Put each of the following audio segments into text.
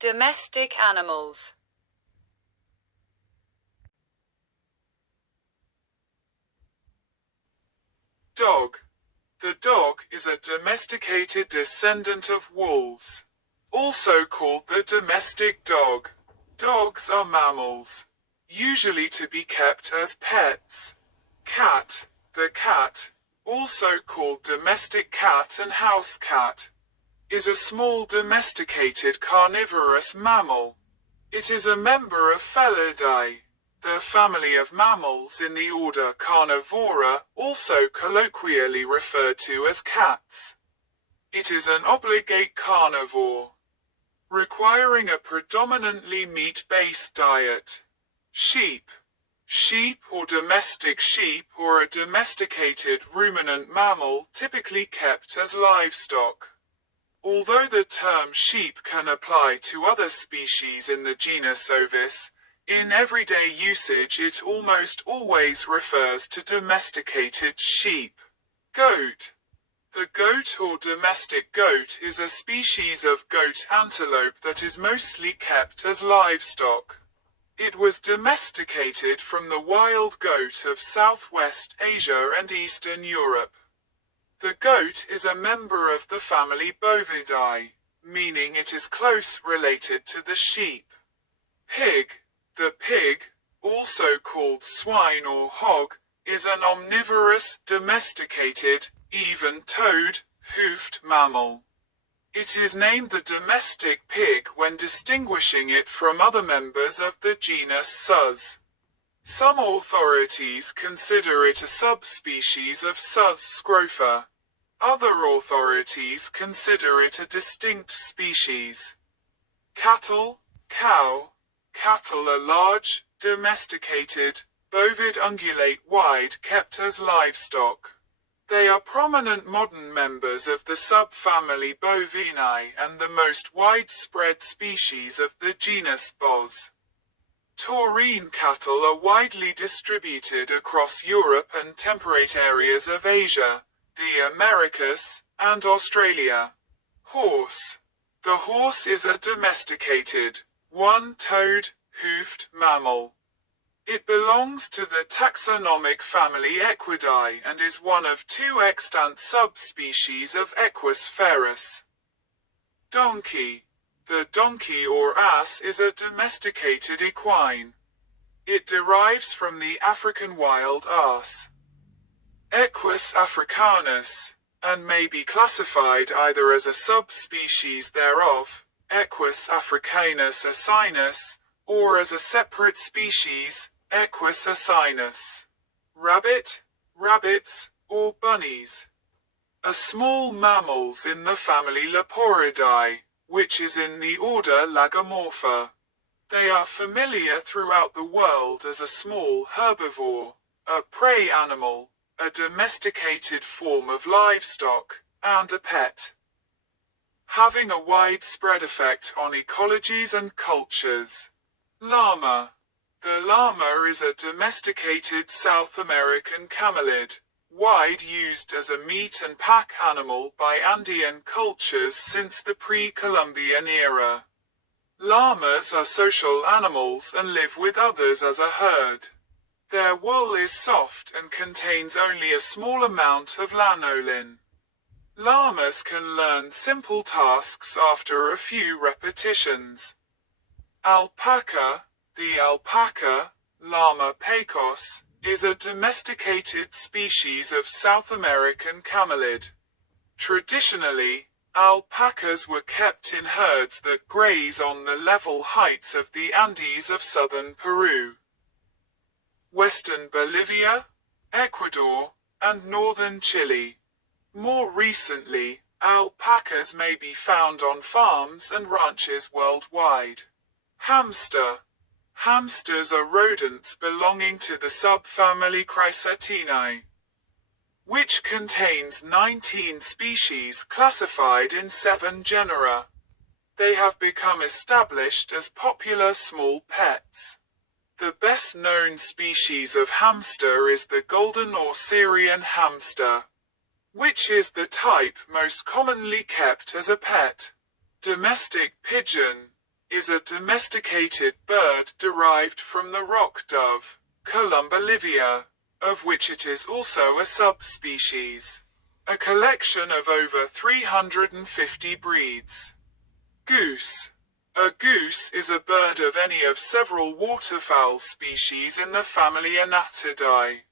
Domestic animals. Dog. The dog is a domesticated descendant of wolves, also called the domestic dog. Dogs are mammals, usually to be kept as pets. Cat. The cat, also called domestic cat and house cat, is a small domesticated carnivorous mammal. It is a member of Felidae, the family of mammals in the order Carnivora, also colloquially referred to as cats. It is an obligate carnivore, requiring a predominantly meat-based diet. Sheep. Sheep or domestic sheep or a domesticated ruminant mammal typically kept as livestock. Although the term sheep can apply to other species in the genus Ovis, in everyday usage it almost always refers to domesticated sheep. Goat. The goat or domestic goat is a species of goat antelope that is mostly kept as livestock. It was domesticated from the wild goat of Southwest Asia and Eastern Europe. The goat is a member of the family Bovidae, meaning it is close related to the sheep. Pig. The pig, also called swine or hog, is an omnivorous, domesticated, even-toed, hoofed mammal. It is named the domestic pig when distinguishing it from other members of the genus Sus. Some authorities consider it a subspecies of Sus scrofa. Other authorities consider it a distinct species. Cattle. Cow. Cattle are large, domesticated, bovid ungulate wide kept as livestock. They are prominent modern members of the subfamily Bovinae and the most widespread species of the genus Bos. Taurine cattle are widely distributed across Europe and temperate areas of Asia, the Americas, and Australia. Horse. The horse is a domesticated, one-toed, hoofed mammal. It belongs to the taxonomic family Equidae and is one of two extant subspecies of Equus ferus. Donkey. The donkey or ass is a domesticated equine. It derives from the African wild ass, Equus africanus, and may be classified either as a subspecies thereof, Equus africanus asinus, or as a separate species, Equus asinus. Rabbit, rabbits, or bunnies are small mammals in the family Leporidae, which is in the order Lagomorpha. They are familiar throughout the world as a small herbivore, a prey animal, a domesticated form of livestock, and a pet. Having a widespread effect on ecologies and cultures. Llama. The llama is a domesticated South American camelid, wide used as a meat and pack animal by Andean cultures since the pre-Columbian era. Llamas are social animals and live with others as a herd. Their wool is soft and contains only a small amount of lanolin. Llamas can learn simple tasks after a few repetitions. Alpaca. The alpaca, Llama pecos, is a domesticated species of South American camelid. Traditionally, alpacas were kept in herds that graze on the level heights of the Andes of southern Peru, western Bolivia, Ecuador, and northern Chile. More recently, alpacas may be found on farms and ranches worldwide. Hamster. Hamsters are rodents belonging to the subfamily Chrysotinae, which contains 19 species classified in 7 genera. They have become established as popular small pets. The best-known species of hamster is the golden or Syrian hamster, which is the type most commonly kept as a pet. Domestic pigeon. is a domesticated bird derived from the rock dove, Columba livia, of which it is also a subspecies. A collection of over 350 breeds. Goose. A goose is a bird of any of several waterfowl species in the family Anatidae.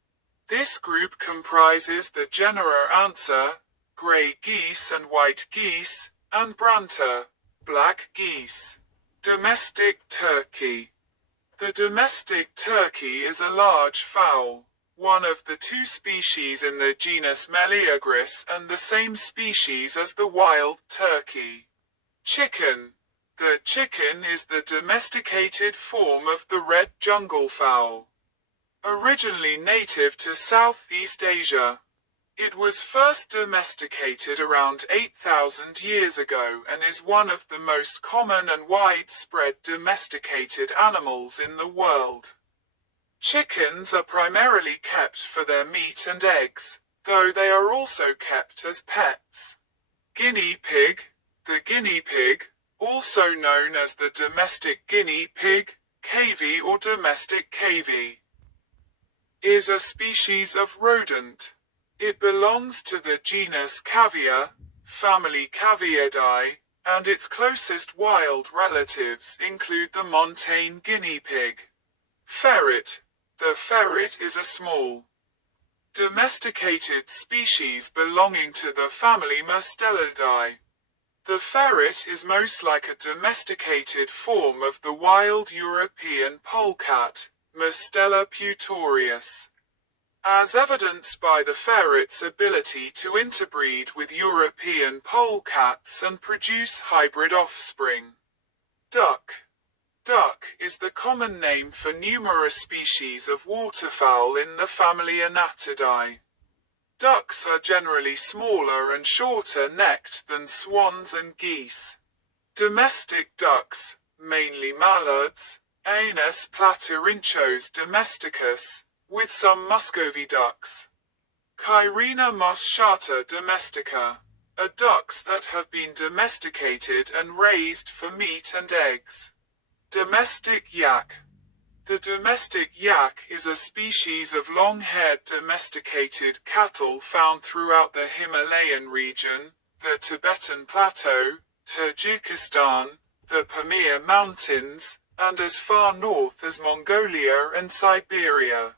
This group comprises the genera Anser, grey geese and white geese, and Branta, black geese. Domestic turkey. The domestic turkey is a large fowl, one of the two species in the genus Meleagris and the same species as the wild turkey. Chicken. The chicken is the domesticated form of the red jungle fowl. Originally native to Southeast Asia, it was first domesticated around 8,000 years ago and is one of the most common and widespread domesticated animals in the world. Chickens are primarily kept for their meat and eggs, though they are also kept as pets. Guinea pig. The guinea pig, also known as the domestic guinea pig, cavy or domestic cavy, is a species of rodent. It belongs to the genus Cavia, family Caviidae, and its closest wild relatives include the montane guinea pig. Ferret. The ferret is a small, domesticated species belonging to the family Mustelidae. The ferret is most like a domesticated form of the wild European polecat, Mustela putorius. As evidenced by the ferret's ability to interbreed with European polecats and produce hybrid offspring. Duck. Duck is the common name for numerous species of waterfowl in the family Anatidae. Ducks are generally smaller and shorter-necked than swans and geese. Domestic ducks, mainly mallards, Anas platyrinchos domesticus, with some Muscovy ducks. Chirina moschata domestica, are ducks that have been domesticated and raised for meat and eggs. Domestic yak. The domestic yak is a species of long-haired domesticated cattle found throughout the Himalayan region, the Tibetan Plateau, Tajikistan, the Pamir Mountains, and as far north as Mongolia and Siberia.